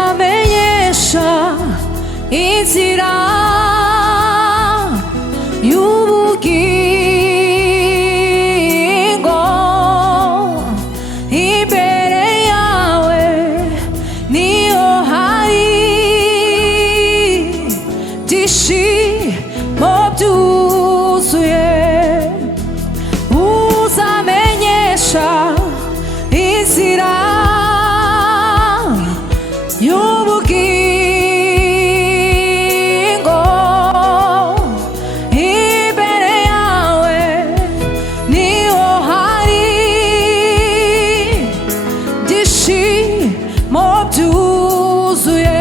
uzamenyesha inzira y'ubugingo imbere yawe niyo hari ibyishimo byuzuye uzamenyesha inzira y'ubugingo imbere yawe niho hari ibyishimo byuzuye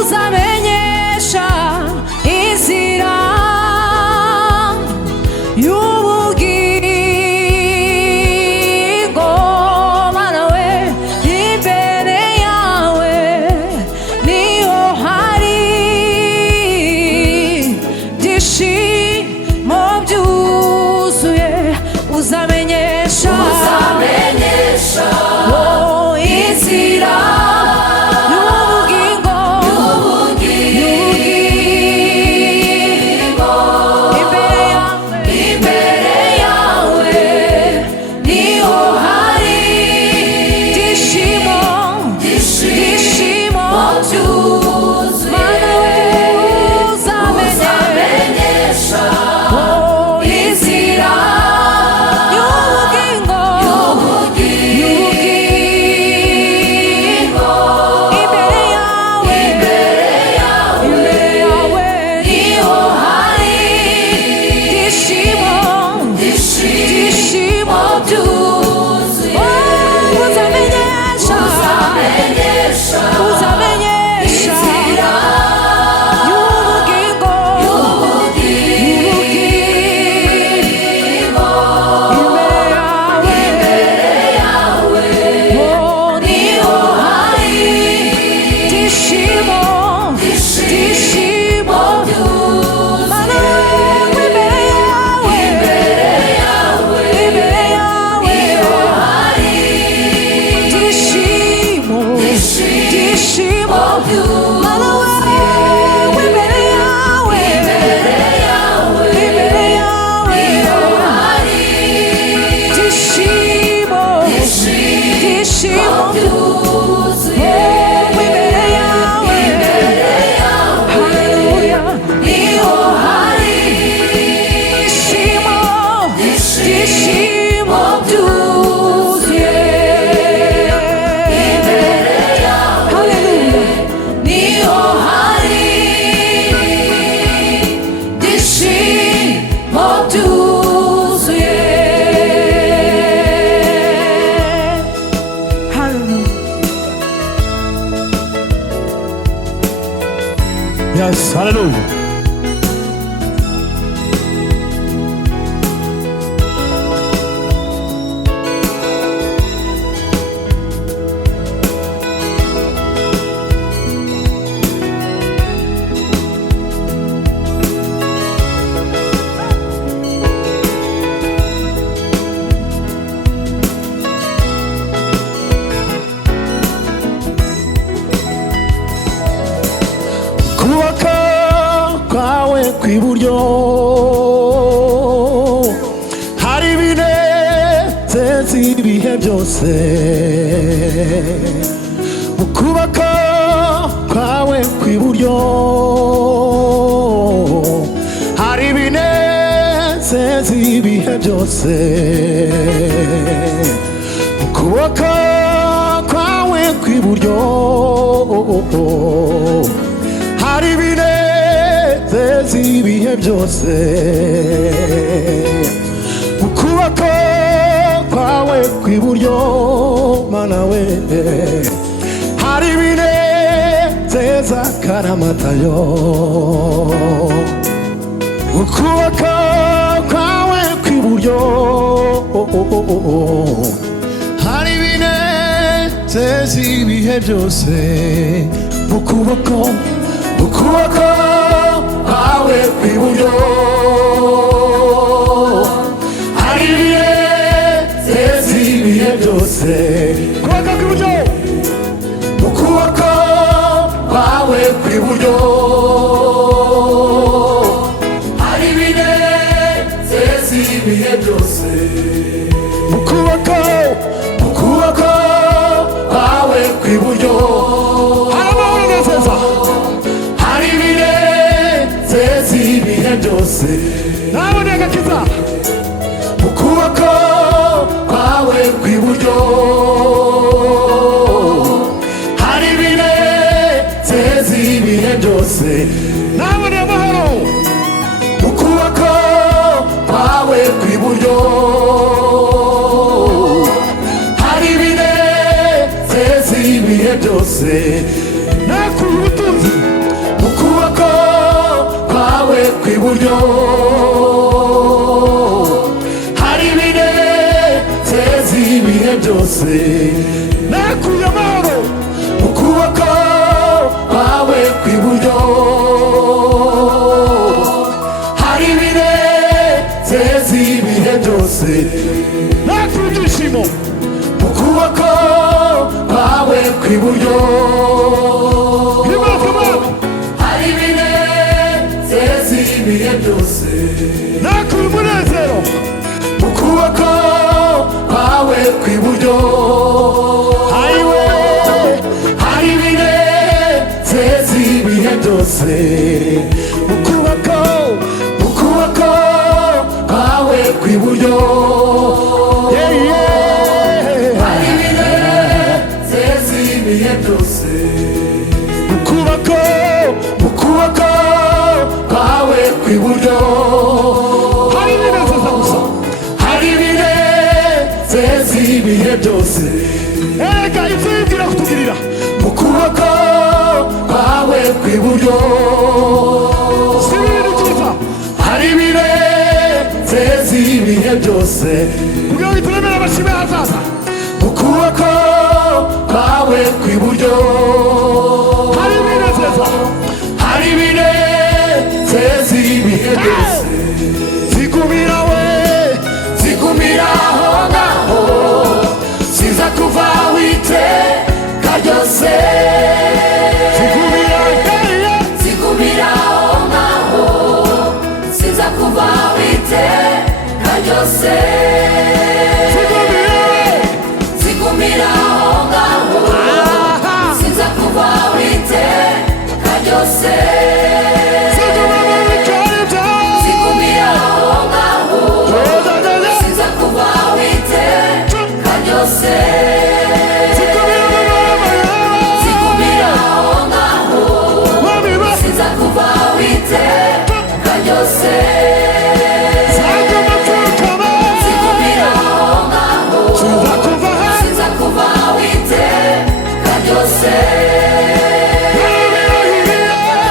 uzamenyesha inzira y'ubugingo mana we imbere yawe niho hari ibyishimo byuzuye uzamenyesha oh, inzira y'ubugingo imbere yawe niho hari ibyishimo byuzuye uzamenyesha oh, inzira y'ubugingo imbere yawe niho hari ibyishimo byuzuye uzamenyesha inzira y'ubugingo imbere yawe oh, niho hari ibyishimo mana we imbere yawe niho hari ibyishimo mana we imbere yawe niho hari ibyishimo byuzuye imbere yawe haleluya niho hari ibyishimo byuzuye haleluya niho hari ibyishimo byuzuye haleluya. Yes, hallelujah. Kubaka kwawe kw'iburyo hari ibinezeza ibihe byose mu kubaka kwawe kw'iburyo hari ibinezeza ibihe byose mu kubaka kwawe kw'iburyo hari ibinezeza ibihe byose mu kuboko kwawe kw'iburyo mana we hari ibinezeza karamatayo mu kuboko kwawe kw'iburyo hari ibinezeza ibihe byose mu kuboko kwawe kw'iburyo hari ibinezeza ibihe byose kuboko kw'iburyo kw'iburyo hari amahoro nezeza hari ibinezeza ibihe byose nabone agakiza mu kuboko kwawe kw'iburyo hari ibinezeza ibihe byose nabone amahoro mu kuboko kwawe kw'iburyo hari ibinezeza ibihe byose nakuye ubutunzi mu kuboko kwawe kw'iburyo hari ibinezeza ibihe byose nakuye amahoro mu kuboko kwawe kw'iburyo hari ibinezeza ibihe byose nakuye ibyishimo mu kuboko kwawe kw'iburyo hari ibinezeza ibihe byose nakuye umunezero mu kuboko kwawe kw'iburyo hayiwe hari ibinezeza ibihe byose mu kuboko kwawe kw'iburyo hari ibinezeza ibihe byose mu kuboko kwawe kw'iburyo hari ibinezeza gusa hari ibinezeza ibihe byose erega ibyo yibwira kutugirira mu kuboko kwawe kw'iburyo si ibintu byiza hari ibinezeza ibihe byose kugira ngo turemere amashime hazaza mu kuboko kwawe kw'iburyo hari ibinezeza hari ibinezeza ibihe byose zigumira we zigumira aho ngaho siza kuva witeka ryose zigumira aho ngaho siza kuva witeka ryose zigumira aho ngaho siza kuva witeka ryose zigumira aho ngaho siza kuva witeka ryose zigumira aho ngaho siza kuva witeka ryose zigumira aho ngaho siza kuva witeka ryose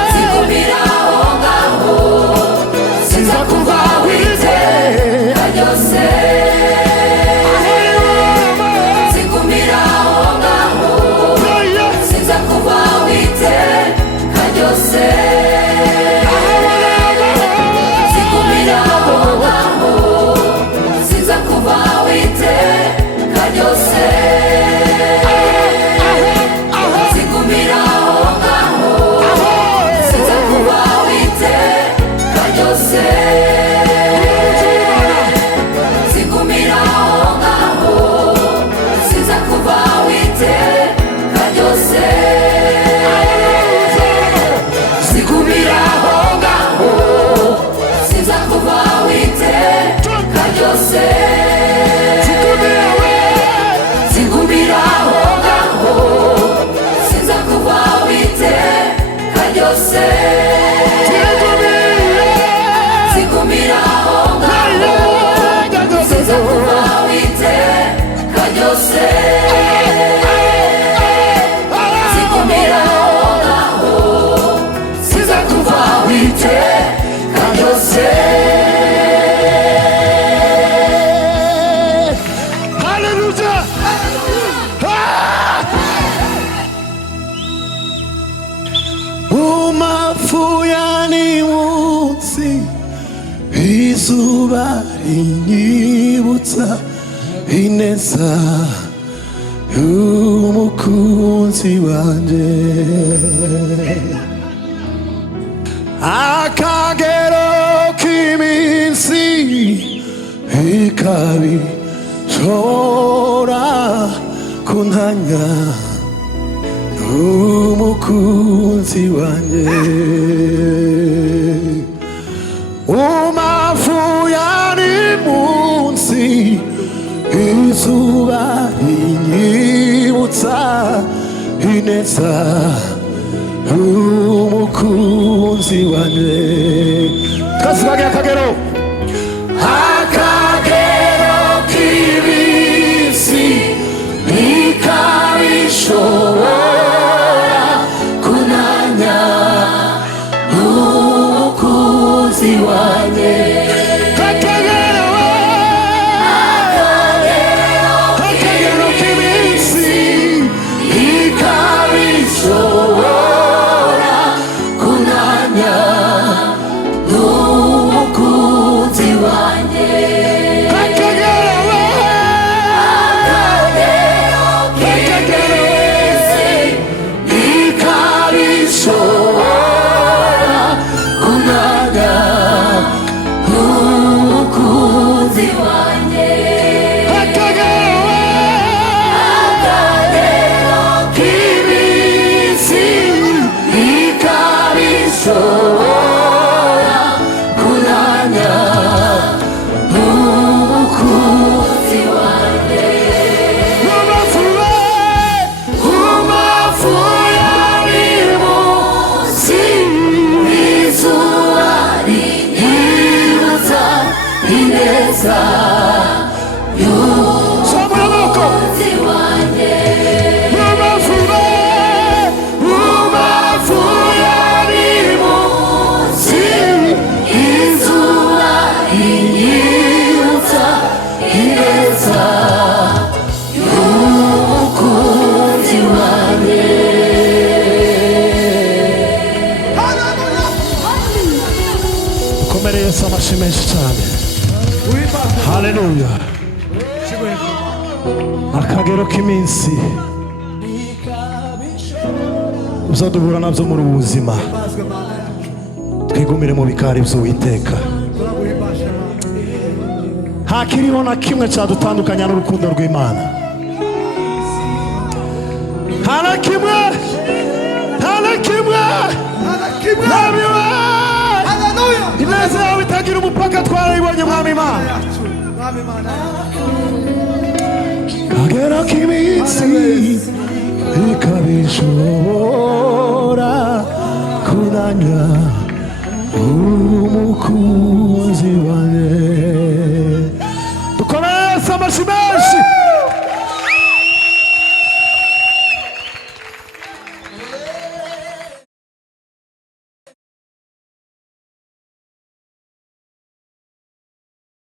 zigumira aho ngaho siza kuva witeka ryose zigumira aho ngaho siza kuva witeka ryose zigumira aho ngaho siza kuva witeka ryose zigumira aho ngaho siza kuva witeka ryose zigumira aho ngaho siza kuva witeka ryose zigumira aho ngaho siza kuva witeka ryose zigumira aho ngaho siza kuva witeka ryose zigumira aho ngaho siza kuva witeka ryose zigumira aho ngaho siza kuva witeka ryose haleluya umafu yani munsi izuba rinyibutsa ineza y'umukunzi wanje akagero k'iminsi ikabishora kuntanya umukunzi wanjye umafuyani munsi izuba rinyibutsa ineza umukunzi wanjye twese bagiye akagero k'ibisi ntikabishobora kunanya umukunzi wanjye akagero k'ibisi ntikabishobora kunanya umukunzi wanjye Yesu amashyi menshi cyane. Haleluya. Akagero k'iminsi uzaduhura nabyo muri ubu buzima, twigumire mu bikari by'Uwiteka. Ntakiriho na kimwe cyadutandukanya n'urukundo rw'Imana. Nta na kimwe. Ineza yawe itagira umupaka twarayibonye mwami Imana. Kagera k'iminsi ikabishobora kunanya umukunzi